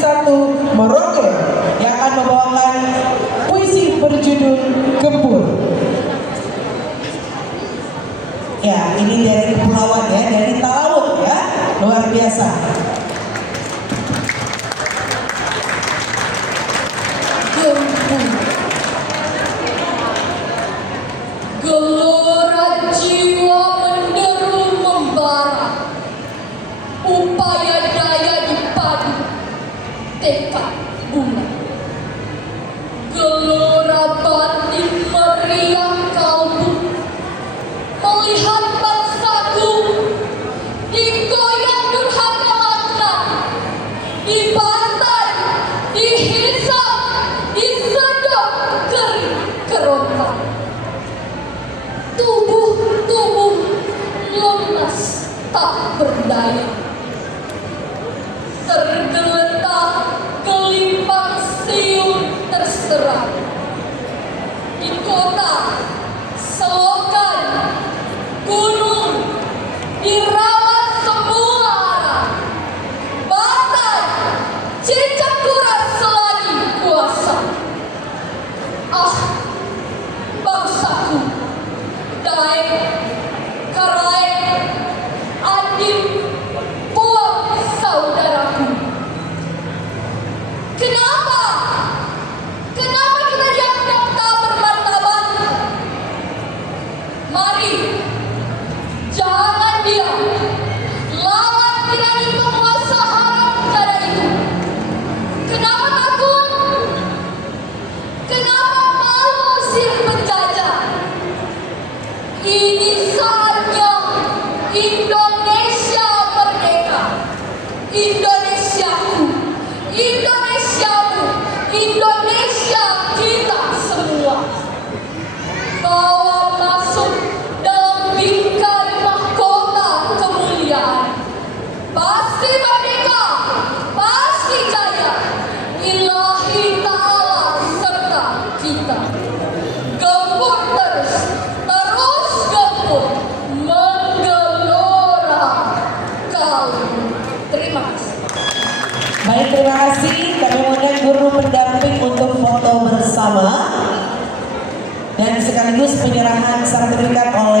1 Maroko yang akan membawakan puisi berjudul Gempur. Ya, ini dari Kepulauan ya, dari Talaut ya, luar biasa. Gempur, gelora jiwa menderu membara, upaya daya dipadu, tekad bulat. Gelora batin meriang kalbu, melihat bangsaku digoyang durhaka makna, dibantai, dihisap, disedot kering kerontang. Tubuh lemas tak berdaya, tergeletak gelimpang siung terserah. Di kota, selokan, gunung, dirawat semua arah. Batai, cicak kuras selagi kuasa. Ah, bangsaku, Daeng, Karaeng, Adim, Puang, saudaraku. Kenapa? Kenapa kita dianggap tak bermartabat? Mari, jangan diam. Lawan tirani penguasa haram negara itu. Kenapa takut? Kenapa malu usir penjajah? Ini saatnya Indonesia merdeka. Indonesiaku, Indonesiamu, Indonesia kita semua. Bawa masuk dalam bingkai mahkota kemuliaan. Pasti merdeka, pasti jaya. Ilahi Ta'ala serta kita. Gempur terus gempur, menggelora kalbu. Terima kasih. Baik, terima kasih. Kami mengundang guru pendamping untuk foto bersama dan sekaligus penyerahan sertifikat oleh